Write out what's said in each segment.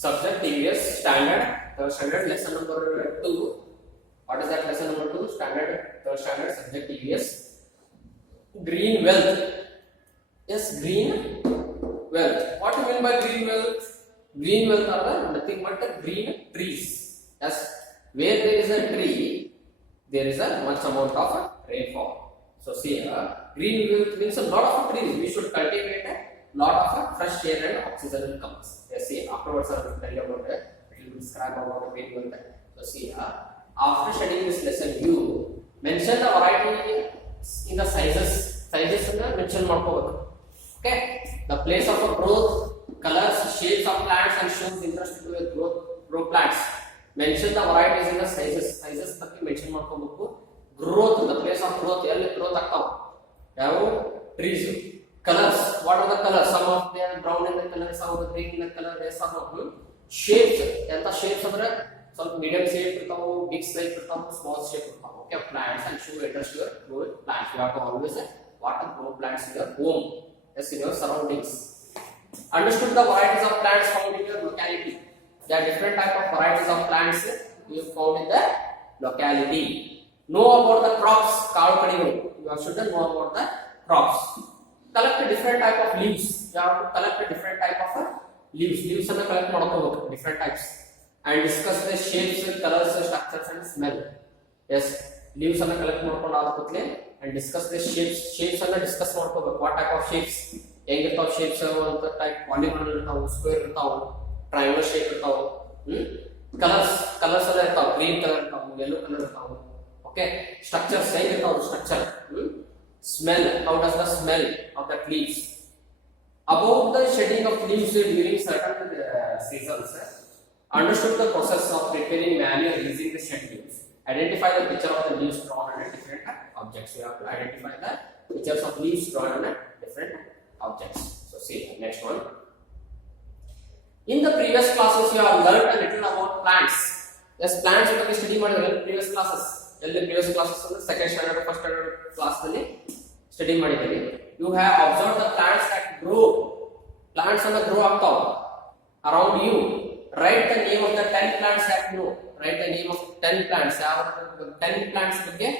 subject EVS standard third standard lesson number 2. What is that lesson number 2? Standard third standard subject EVS. Green wealth. Yes, green wealth. What do you mean by green wealth? Green wealth are nothing but the green trees. Yes, where there is a tree, there is a much amount of rainfall. So see, green wealth means a lot of trees. We should cultivate a lot of fresh air and oxygen will comes. Yes, see, afterwards I will tell you about it. It will describe about the green wealth. So see, after studying this lesson, you mention the variety in the sizes. Sizes mention ಮಾಡ್ಕೋಬೇಕು. Okay, the place of growth, colors, shapes of plants and shows interest to the grow plants. Mention the varieties in the sizes. Sizes ಬಗ್ಗೆ mention ಮಾಡ್ಕೋಬೇಕು. Growth, the place of growth, ಎಲ್ಲಿ growth ಆಗ್ತಾವ, ಯಾವ trees. Colors, what are the colors? Some of them are brown in the color, some of the green in the color, rest of them. Shapes, ಎಂತ shapes ಅಂದ್ರೆ ಸ್ವಲ್ಪ medium shape ಇರ್ತಾವು, big shape ಇರ್ತಾವು, small shape ಇರ್ತಾವು. Okay, plants and show interest to grow plants. You have to always what to grow plants in your home. Yes, in your surroundings. Understood the varieties of plants found in your locality. There are different type of varieties of plants you found in the locality. Know about the crops. Kaadu kadigalu. You should know about the crops. Collect a different type of leaves. You have to collect a different type of leaves. Leaves are collect ಮಾಡ್ಕೋಬೇಕು, different types. And discuss the shapes, colors, structures and smell. Yes, leaves are collect ಮಾಡ್ಕೊಂಡು ಆದ್ಮೇಲೆ and discuss the shapes. Shapes ಅನ್ನ discuss ಮಾಡ್ಕೋಬೇಕು. What type of shapes? ಹೆಂಗಿರ್ತಾವ shapes? ಒಂದು type polygonal ಇರ್ತಾವ, square ಇರ್ತಾವ, triangle shape ಇರ್ತಾವ. Colors ಎಲ್ಲ ಇರ್ತಾವ, green color ಇರ್ತಾವ, yellow color ಇರ್ತಾವ. Okay, structures ಹೇಗಿರ್ತಾವ, structure. Smell, how does the smell of the leaves? About the shedding of leaves during certain seasons. Understood the process of preparing manure using the shed leaves. Identify the picture of the leaves drawn on a different objects. You have to identify the pictures of leaves drawn on a different objects. So see next one. In the previous classes you have learned a little about plants. Yes, plants ಬಗ್ಗೆ study ಮಾಡಿದ್ರೆ previous classes. ಎಲ್ಲಿ previous classes ಅಂದ್ರೆ second standard first standard class ನಲ್ಲಿ study ಮಾಡಿದ್ದೀವಿ. You have observed the plants that grow. Plants ಅನ್ನ grow ಆಗ್ತಾವ around you. Write the name of the 10 plants that you know. Write the name of 10 plants. ಯಾವ 10 plants ಬಗ್ಗೆ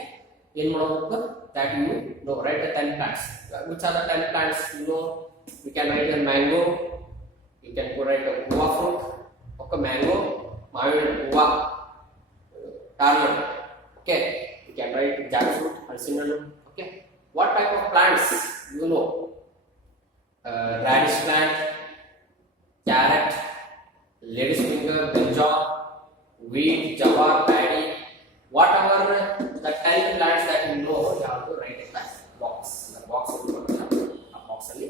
ಏನು ಮಾಡಬೇಕು, that you know. Write the 10 plants. Which are the 10 plants you know? You can write the mango. You can write the guava fruit. Okay, mango, ಮಾವಿನ guava, almond. Okay, you can write jackfruit, halcyon. Okay, what type of plants you know? Radish plant, carrot, lady's finger, brinjal, wheat, jawar, paddy, whatever the 10 plants that you know, you have to write in that box. The box will be a box only.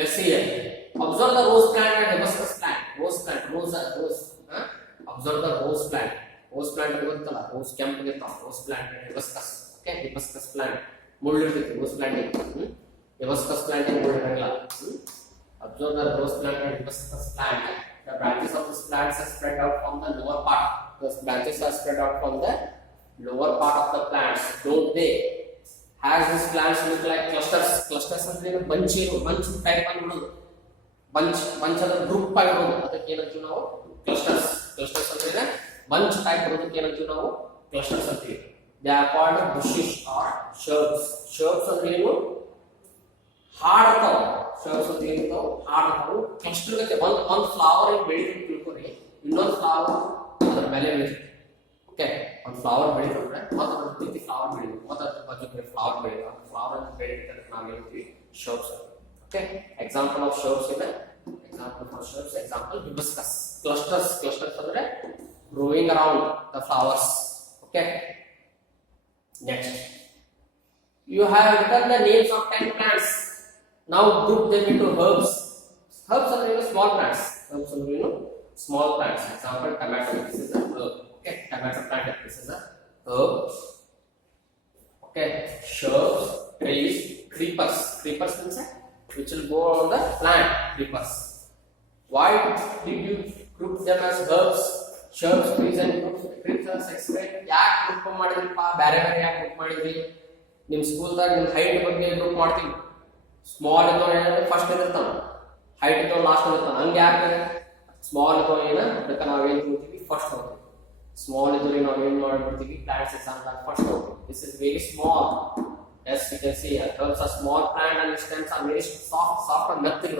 Yes, here. Observe the rose plant and hibiscus plant. Rose plant, rose. Observe the rose plant. Rose plant ಇರುತ್ತಲ್ಲ, rose ಕೆಂಪು ಇರ್ತಾವ, rose plant and hibiscus. Okay, hibiscus plant ಮುಳ್ಳು ಇರ್ತೈತಿ, rose plant hibiscus plant ಮುಳ್ಳು ಇರಲ್ಲ. Observe the rose plant and hibiscus plant. The branches of this plant are spread out from the lower part. The branches are spread out from the lower part of the plants. Don't they? Has these plants look like clusters? Clusters ಅಂದ್ರೆ bunch type ಆಗಿರೋದು. bunch ಅದರ group ಆಗಿರೋದು. ಅದಕ್ಕೆ ಏನಂತೀವಿ ನಾವು? Clusters. Clusters ಅಂದ್ರೆ bunch type ಇರೋದಕ್ಕೆ ಏನಂತೀವಿ ನಾವು? Clusters ಅಂತೀವಿ. They are called bushes or shrubs. Shrubs ಅಂದ್ರೆ ಏನು? ಹಾಡ್ತಾವ. Shrubs ಅಂದ್ರೆ ಏನು? ಹಾಡ್ತಾವು. Cluster ಗತ್ತೆ ಒಂದು ಫ್ಲವರ್ ಬೆಳಿಬೇಕು ತಿಳ್ಕೊರಿ, ಇನ್ನೊಂದು ಫ್ಲವರ್ ಅದರ ಮೇಲೆ ಬೆಳಿತೈತಿ. ಓಕೆ, ಒಂದು ಫ್ಲವರ್ ಬೆಳಿತಂದ್ರೆ ಮತ್ತೆ ಒಂದು ರೀತಿ ಫ್ಲವರ್ ಬೆಳಿಬೇಕು, ಮತ್ತೆ ಅದ್ರ ಬಗ್ಗೆ ಫ್ಲವರ್ ಬೆಳಿಬೇಕು. ಫ್ಲವರ್ ಅಂತ ಬೆಳಿತಂದ್ರೆ ನಾವು ಹೇಳ್ತೀವಿ shrubs. Okay, example of shrubs ಇದೆ. Example for shrubs, example hibiscus. Clusters ಅಂದ್ರೆ growing around the flowers. Okay, next you have written the names of 10 plants. Now group them into herbs. Herbs are small plants. Herbs are small plants. Example tomato, this is a herb. Okay, tomato plant, this is a herb. Okay, shrubs, trees, creepers means which will go on the plant, creepers. Why did you group them as herbs, shrubs, trees and creepers? Explain. ಯಾಕೆ group ಮಾಡಿದ್ರಿಪ್ಪ, ಬೇರೆ ಬೇರೆ ಯಾಕೆ group ಮಾಡಿದ್ರಿ? ನಿಮ್ಮ ಸ್ಕೂಲ್ದಾಗ ನಿಮ್ಮ height ಬಗ್ಗೆ group ಮಾಡ್ತೀವಿ. Small ಇದ್ದವ first ಇರ್ತಾನ, ಹೈಟ್ ಇದ್ದವ ಲಾಸ್ಟ್ ಇರ್ತಾನೆ. ಹಂಗೆ ಯಾಕೆ ಸ್ಮಾಲ್ ಇದ್ದವ ಏನ ಅದಕ್ಕೆ ನಾವೇನ್ ಹೋಗ್ತೀವಿ ಫಸ್ಟ್ ಹೋಗ್ತೀವಿ. ಸ್ಮಾಲ್ ಇದ್ರೆ ನಾವೇನ್ ಮಾಡ್ಬಿಡ್ತೀವಿ ಪ್ಲಾಂಟ್ಸ್ ಎಕ್ಸಾಂಪಲ್ ಫಸ್ಟ್ ಹೋಗ್ತೀವಿ. This is very small. Yes, you can see here. Herbs are small plant and stems are very soft and nothing.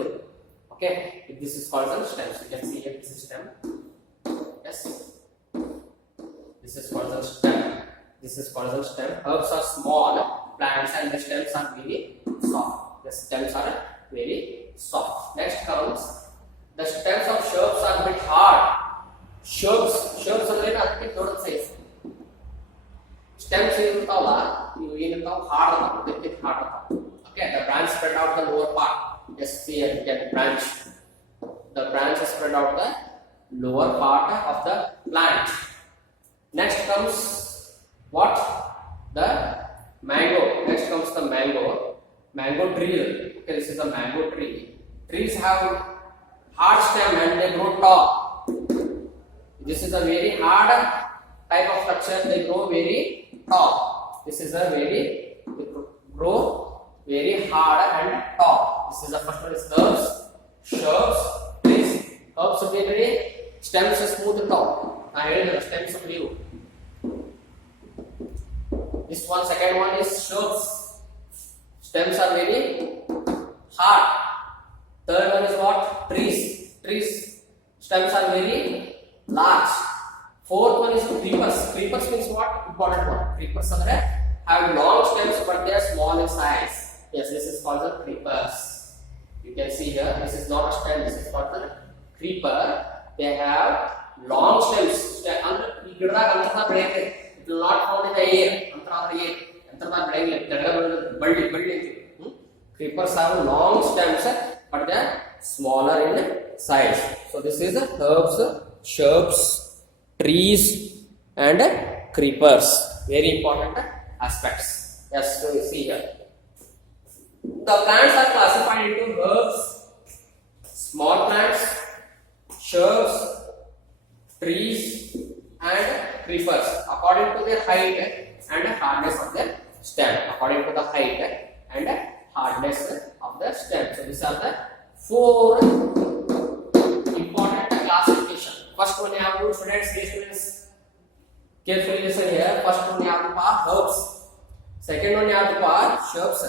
Okay, this is called as stems. You can see here, this is stem. Yes, this is called as stem. This is called as stem. Herbs are small plants and the stems are very soft. The stems are very soft. Next comes the stems of shrubs are bit hard. Shrubs ಅಂದ್ರೆ ಅದಕ್ಕೆ ದೊಡ್ಡ size. Stems ಇರ್ತಾವಲ್ಲ ಇವು ಏನಿರ್ತಾವ hard ಅದಾವ, ಅದಕ್ಕೆ hard ಅದಾವ. Okay, the branch spread out the lower part. Yes, see here you can branch. The branch is spread out the lower part of the plant. Next comes what? The mango. Next comes the mango tree. Okay, this is a mango tree. Trees have hard stem and they grow tall. This is a very hard type of structure. They grow very tall. This is a they grow very hard and tall. This is the first one is herbs, shrubs, trees. Herbs will be very stems are smooth and tall. I heard the stems of you. This one, second one is shrubs. Stems are very hard. Third one is what? Trees. Stems are very large. Fourth one is creepers. Creepers means what? Important one. Creepers have long stems but they are small in size. Yes, this is called the creepers. You can see here, this is not a stem, this is called the creeper. They have long stems. It will not found in the air. Creepers have long stems but they are smaller in size. So this is the herbs, shrubs, trees and creepers. Very important aspects. Yes, so you see here. The plants are classified into herbs, small plants, shrubs, trees and creepers according to their height and hardness of their stem. According to the height and hardness of the stem. So these are the four important classification. First one you have to students carefully listen here. First one you have to herbs. Second one you have to shrubs.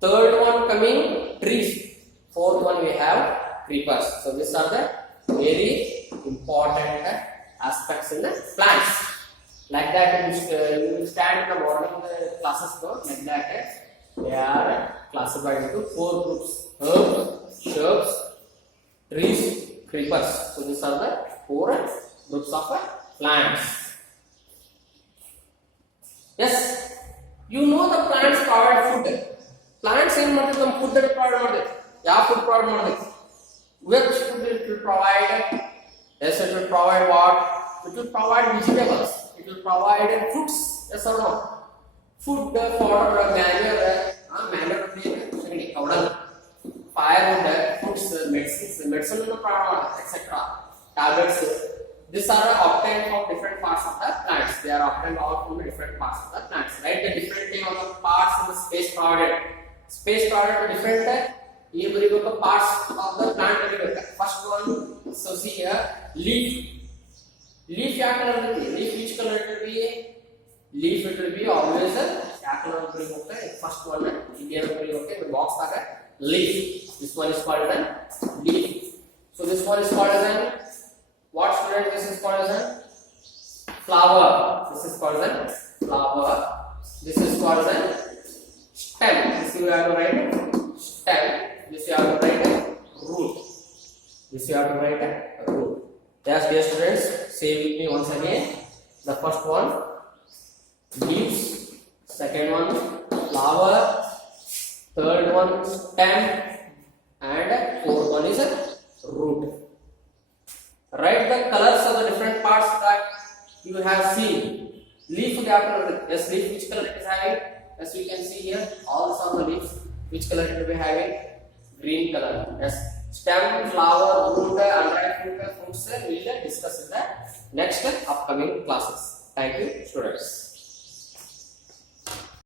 Third one coming trees. Fourth one we have creepers. So these are the very important aspects in the plants. Like that you will stand in the morning classes like that. They are classified into four groups: herbs, shrubs, trees, creepers. So these are the four groups of plants. Yes, you know the plants provide food. Plants ಏನು ಮಾಡ್ತದೆ ನಮ್ಮ food ಅನ್ನು provide ಮಾಡ್ತದೆ. ಯಾವ food provide ಮಾಡ್ತದೆ? Which food it will provide? Yes, it will provide what? It will provide vegetables. It will provide fruits. Yes or no? Food for manure, firewood, foods, medicine, etc. Tablets. These are obtained from different parts of the plants. They are obtained from different parts of the plants. Right? The different name of the parts in the space provided. Space provided different parts of the plant. First one, so see here, leaf. Leaf क्या color will be? Leaf which color it will be? Leaf it will be always क्या color will be? First one Indian will be okay. The box आगा leaf. This one is called as leaf. So this one is called as what student? This is called as flower. This is called as flower. This is called as stem. This you have to write stem. This you have to write root. This you have to write root. Yes, dear students, say with me once again. The first one leaves, second one flower, third one stem, and fourth one is root. Write the colors of the different parts that you have seen. Leaf, yes, leaf which color it is having? As you can see here, all of the leaves which color it will be having? Green color. Yes. Stem, flower, root, unripe fruits we will discuss in the next upcoming classes. Thank you, students.